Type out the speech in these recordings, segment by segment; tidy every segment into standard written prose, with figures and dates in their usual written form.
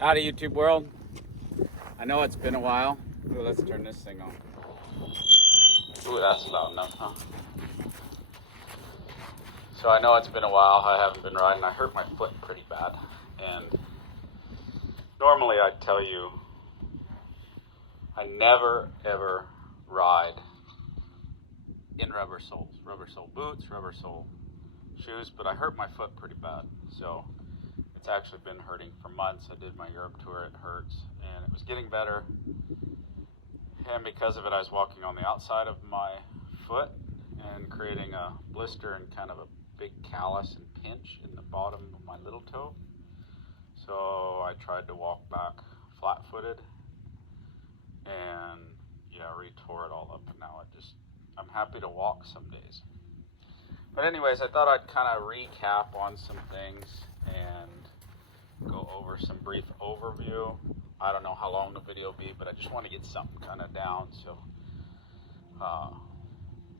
Howdy, YouTube world. I know it's been a while. Ooh, let's turn this thing on. Ooh, that's loud enough, huh? So I know it's been a while. I haven't been riding. I hurt my foot pretty bad. And normally I'd tell you I never ever ride in rubber soles. Rubber sole boots, rubber sole shoes, but I hurt my foot pretty bad. So it's actually been hurting for months. I did my Europe tour, it hurts, and it was getting better. And because of it, I was walking on the outside of my foot and creating a blister and kind of a big callus and pinch in the bottom of my little toe. So I tried to walk back flat-footed and retore it all up, and now I'm happy to walk some days. But anyways, I thought I'd kind of recap on some things and go over some brief overview. I don't know how long the video will be, but I just want to get something kind of down so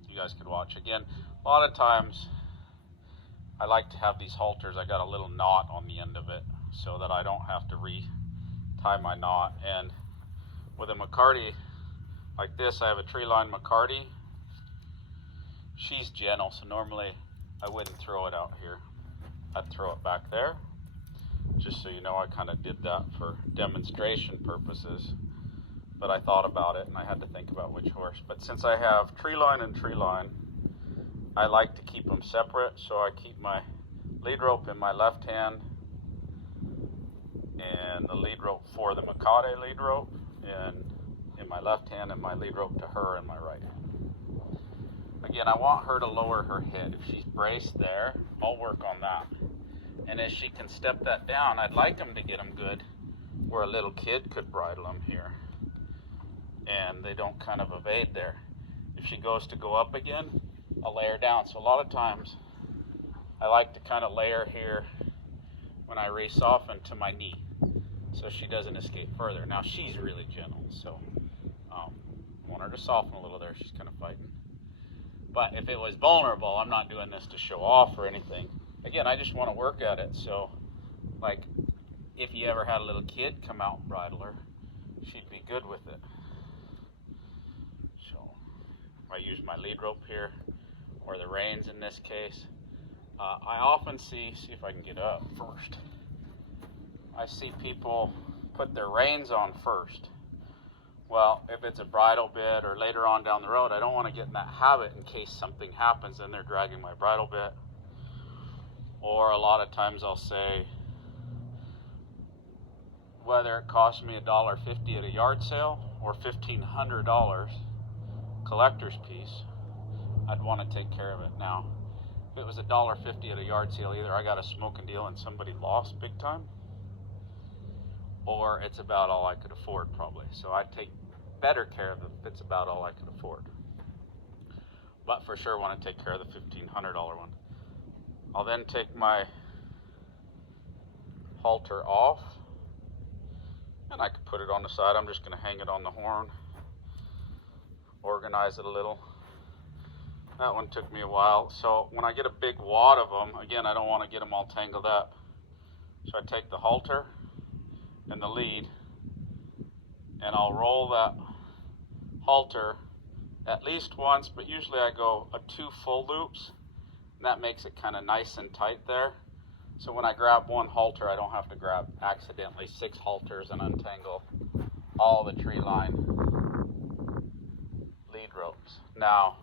you guys could watch. Again, a lot of times I like to have these halters. I got a little knot on the end of it so that I don't have to re-tie my knot. And with a McCarty like this, I have a Treeline McCarty. She's gentle, so normally I wouldn't throw it out here. I'd throw it back there. Just so you know, I kind of did that for demonstration purposes, but I thought about it and I had to think about which horse. But since I have Treeline and Treeline, I like to keep them separate, so I keep my lead rope in my left hand and the lead rope for the McCarty lead rope in my left hand, and my lead rope to her in my right hand. Again, I want her to lower her head. If she's braced there, I'll work on that. And as she can step that down, I'd like them to get them good where a little kid could bridle them here and they don't kind of evade there. If she goes to go up again, I'll lay her down. So a lot of times I like to kind of lay her here when I re-soften to my knee so she doesn't escape further. Now she's really gentle, so I want her to soften a little there. She's kind of fighting. But if it was vulnerable, I'm not doing this to show off or anything. Again, I just want to work at it. So, like, if you ever had a little kid come out and bridle her, she'd be good with it. So, I use my lead rope here, or the reins in this case. I often see if I can get up first. I see people put their reins on first. Well, if it's a bridle bit or later on down the road, I don't want to get in that habit in case something happens and they're dragging my bridle bit. Or a lot of times I'll say, whether it costs me $1.50 at a yard sale or $1,500 collector's piece, I'd want to take care of it. Now, if it was $1.50 at a yard sale, either I got a smoking deal and somebody lost big time, or it's about all I could afford probably. So I'd take better care of it if it's about all I could afford. But for sure want to take care of the $1,500 one. I'll then take my halter off, and I could put it on the side. I'm just going to hang it on the horn, organize it a little. That one took me a while. So when I get a big wad of them, again, I don't want to get them all tangled up. So I take the halter and the lead, and I'll roll that halter at least once, but usually I go 2 full loops. And that makes it kind of nice and tight there. So when I grab one halter, I don't have to grab accidentally 6 halters and untangle all the Treeline lead ropes. Now,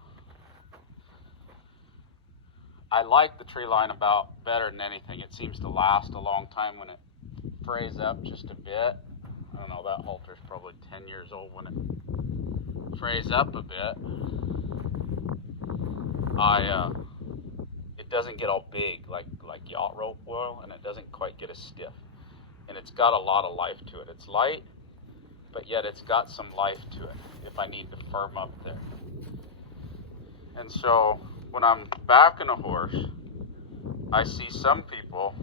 I like the Treeline about better than anything. It seems to last a long time when it frays up just a bit. I don't know, that halter's probably 10 years old. When it frays up a bit, it doesn't get all big like yacht rope will, and it doesn't quite get as stiff. And it's got a lot of life to it. It's light, but yet it's got some life to it if I need to firm up there. And so when I'm backing a horse, I see some people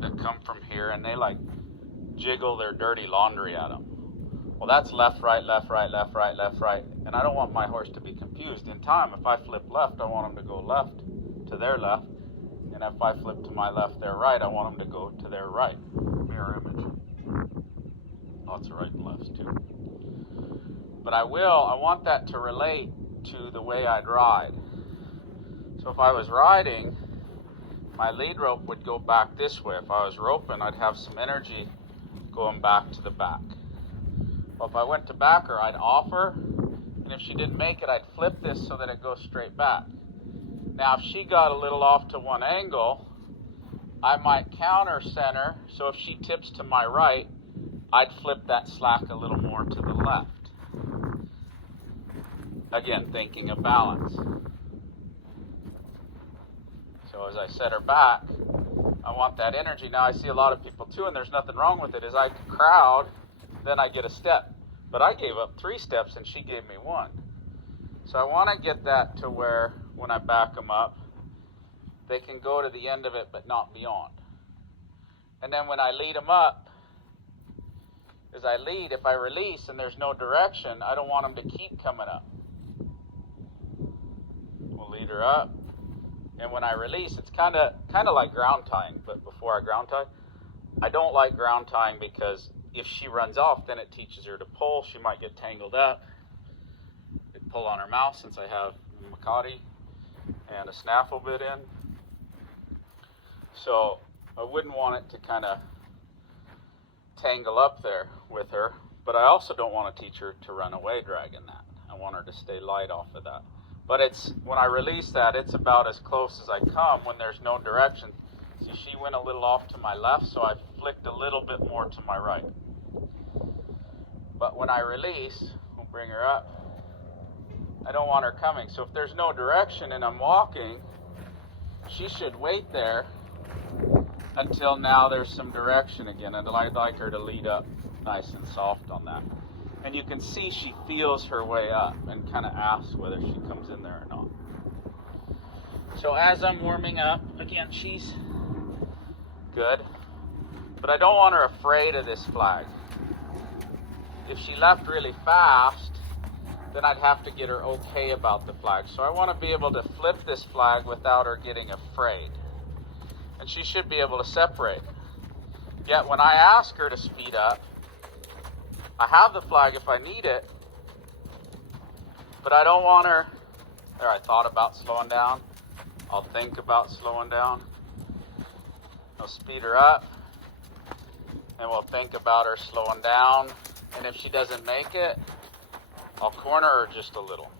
that come from here and they like jiggle their dirty laundry at them. Well, that's left, right, left, right, left, right, left, right. And I don't want my horse to be confused. In time, if I flip left, I want him to go left to their left. And if I flip to my left, their right, I want them to go to their right. Mirror image. lots of right and lefts too. But I want that to relate to the way I'd ride. So if I was riding, my lead rope would go back this way. If I was roping, I'd have some energy going back to the back. Well, if I went to back her, I'd offer, and if she didn't make it, I'd flip this so that it goes straight back. Now, if she got a little off to one angle, I might counter center, so if she tips to my right, I'd flip that slack a little more to the left. Again, thinking of balance. So as I set her back, I want that energy. Now I see a lot of people too, and there's nothing wrong with it, is I crowd, then I get a step. But I gave up 3 steps and she gave me 1. So I want to get that to where when I back them up, they can go to the end of it but not beyond. And then when I lead them up, as I lead, if I release and there's no direction, I don't want them to keep coming up. We'll lead her up. And when I release, it's kind of like ground tying, but before I ground tie, I don't like ground tying because if she runs off, then it teaches her to pull. She might get tangled up. It'd pull on her mouth since I have a Makati and a snaffle bit in. So I wouldn't want it to kind of tangle up there with her, but I also don't want to teach her to run away dragging that. I want her to stay light off of that. But it's when I release that, it's about as close as I come when there's no direction. See, she went a little off to my left, so I flicked a little bit more to my right. But when I release, we'll bring her up. I don't want her coming. So if there's no direction and I'm walking, she should wait there until now there's some direction again. And I'd like her to lead up nice and soft on that. And you can see she feels her way up and kind of asks whether she comes in there or not. So as I'm warming up, again, she's good. But I don't want her afraid of this flag. If she left really fast, then I'd have to get her okay about the flag. So I want to be able to flip this flag without her getting afraid. And she should be able to separate. Yet when I ask her to speed up, I have the flag if I need it, but I don't want her. There, I thought about slowing down. I'll think about slowing down. I'll speed her up, and we'll think about her slowing down. And if she doesn't make it, I'll corner her just a little.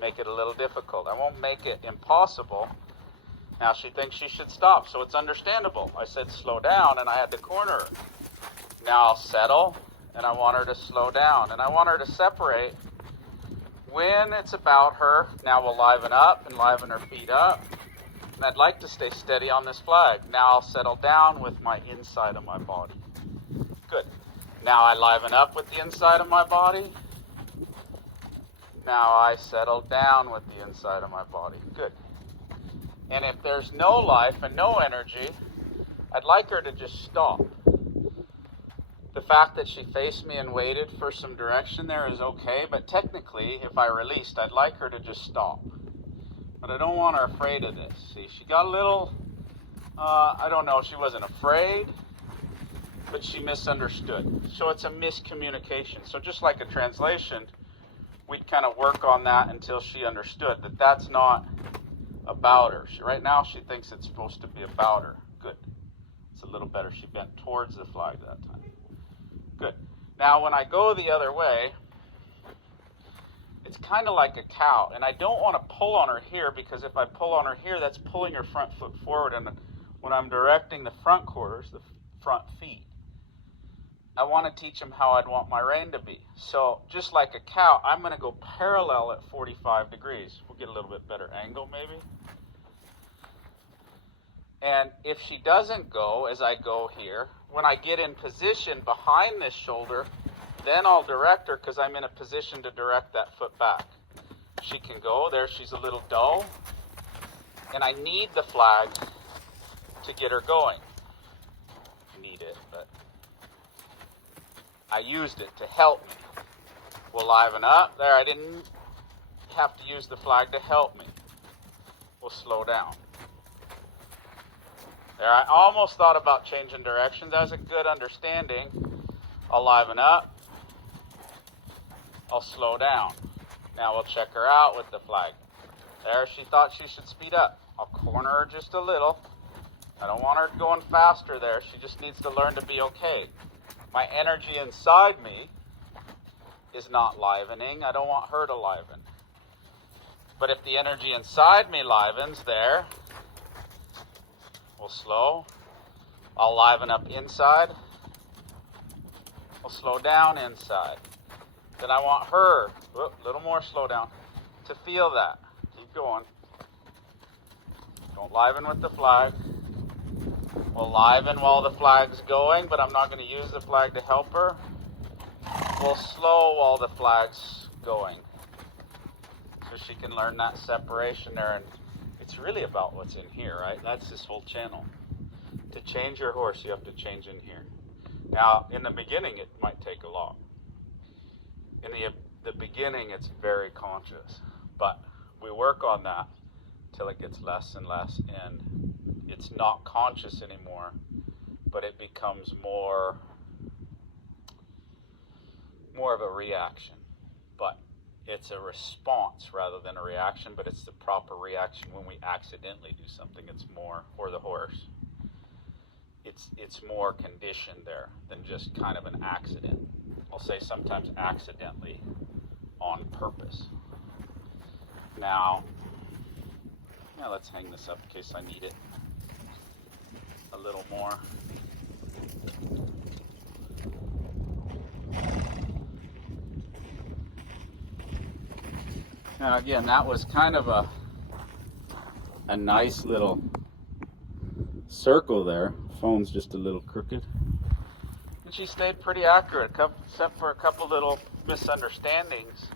Make it a little difficult. I won't make it impossible. Now she thinks she should stop, so it's understandable. I said slow down, and I had to corner her. Now I'll settle. And I want her to slow down. And I want her to separate when it's about her. Now we'll liven up and liven her feet up. And I'd like to stay steady on this flag. Now I'll settle down with my inside of my body. Good. Now I liven up with the inside of my body. Now I settle down with the inside of my body. Good. And if there's no life and no energy, I'd like her to just stop. The fact that she faced me and waited for some direction there is okay, but technically, if I released, I'd like her to just stop. But I don't want her afraid of this. See, she got a little, I don't know, she wasn't afraid, but she misunderstood. So it's a miscommunication. So just like a translation, we'd kind of work on that until she understood that that's not about her. Right now, she thinks it's supposed to be about her. Good. It's a little better. She bent towards the flag that time. Good. Now, when I go the other way, it's kind of like a cow, and I don't want to pull on her here because if I pull on her here, that's pulling her front foot forward, and when I'm directing the front quarters, the front feet, I want to teach them how I'd want my rein to be. So, just like a cow, I'm going to go parallel at 45 degrees. We'll get a little bit better angle, maybe. And if she doesn't go as I go here, when I get in position behind this shoulder, then I'll direct her because I'm in a position to direct that foot back. She can go. There, she's a little dull. And I need the flag to get her going. Need it, but I used it to help me. We'll liven up. There, I didn't have to use the flag to help me. We'll slow down. There, I almost thought about changing directions. That was a good understanding. I'll liven up. I'll slow down. Now we'll check her out with the flag. There, she thought she should speed up. I'll corner her just a little. I don't want her going faster there. She just needs to learn to be okay. My energy inside me is not livening. I don't want her to liven. But if the energy inside me livens there, we'll slow. I'll liven up inside. We'll slow down inside. Then I want her, a little more slow down, to feel that. Keep going. Don't liven with the flag. We'll liven while the flag's going, but I'm not going to use the flag to help her. We'll slow while the flag's going, so she can learn that separation there. And it's really about what's in here, right? That's this whole channel. To change your horse, you have to change in here. Now, in the beginning, it might take a lot. In the beginning, it's very conscious, but we work on that till it gets less and less, and it's not conscious anymore, but it becomes more of a reaction. But it's a response rather than a reaction, but it's the proper reaction when we accidentally do something. It's more, or the horse, it's more conditioned there than just kind of an accident. I'll say sometimes accidentally on purpose. Now let's hang this up in case I need it a little more. Now again, that was kind of a nice little circle there. Phone's just a little crooked. And she stayed pretty accurate, except for a couple little misunderstandings.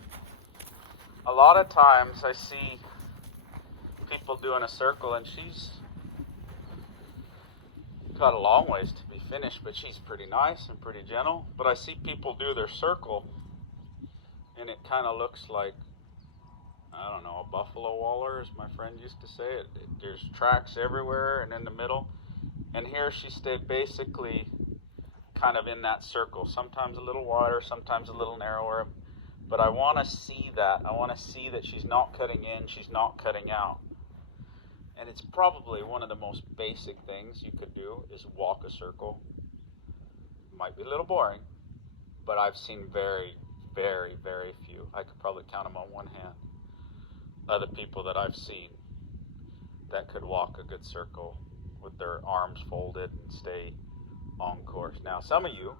A lot of times I see people doing a circle, and she's got a long ways to be finished, but she's pretty nice and pretty gentle. But I see people do their circle, and it kind of looks like, I don't know, a buffalo waller, as my friend used to say. There's tracks everywhere and in the middle. And here she stayed basically kind of in that circle, sometimes a little wider, sometimes a little narrower. But I want to see that. I want to see that she's not cutting in, she's not cutting out. And it's probably one of the most basic things you could do is walk a circle. Might be a little boring, but I've seen very, very, very few. I could probably count them on one hand. Other people that I've seen that could walk a good circle with their arms folded and stay on course. Now, some of you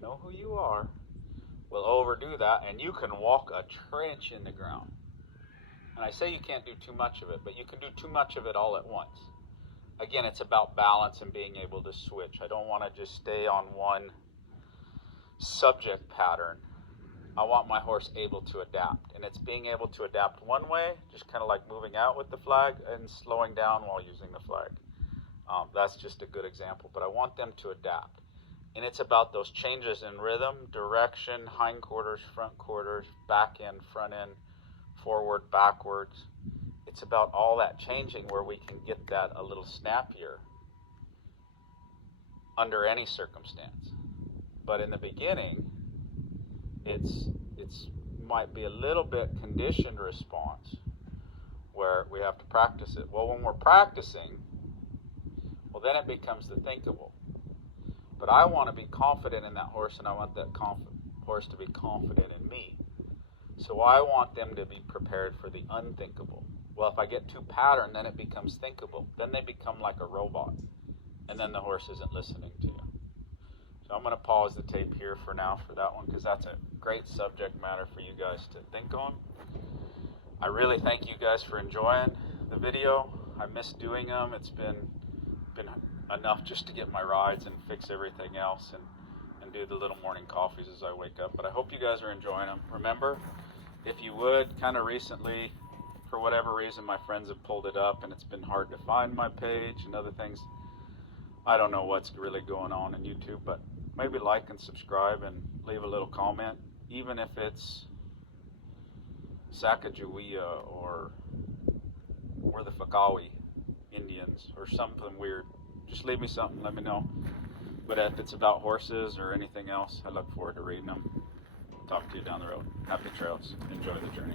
know who you are, will overdo that, and you can walk a trench in the ground. And I say you can't do too much of it, but you can do too much of it all at once. Again, it's about balance and being able to switch. I don't want to just stay on one subject pattern. I want my horse able to adapt, and it's being able to adapt one way, just kind of like moving out with the flag and slowing down while using the flag. That's just a good example, but I want them to adapt. And it's about those changes in rhythm, direction, hindquarters, front quarters, back end, front end, forward, backwards. It's about all that changing where we can get that a little snappier under any circumstance. But in the beginning, it's might be a little bit conditioned response where we have to practice it. Well, when we're practicing, well, then it becomes the thinkable. But I want to be confident in that horse, and I want that horse to be confident in me. So I want them to be prepared for the unthinkable. Well, if I get too patterned, then it becomes thinkable. Then they become like a robot, and then the horse isn't listening to you. So I'm going to pause the tape here for now for that one, because that's a great subject matter for you guys to think on. I really thank you guys for enjoying the video. I miss doing them. It's been enough just to get my rides and fix everything else and do the little morning coffees as I wake up. But I hope you guys are enjoying them. Remember, if you would, kind of recently, for whatever reason, my friends have pulled it up and it's been hard to find my page and other things. I don't know what's really going on in YouTube, but maybe like and subscribe and leave a little comment, even if it's Sacagawea or the Fakawi Indians or something weird. Just leave me something, let me know. But if it's about horses or anything else, I look forward to reading them. Talk to you down the road. Happy trails. Enjoy the journey.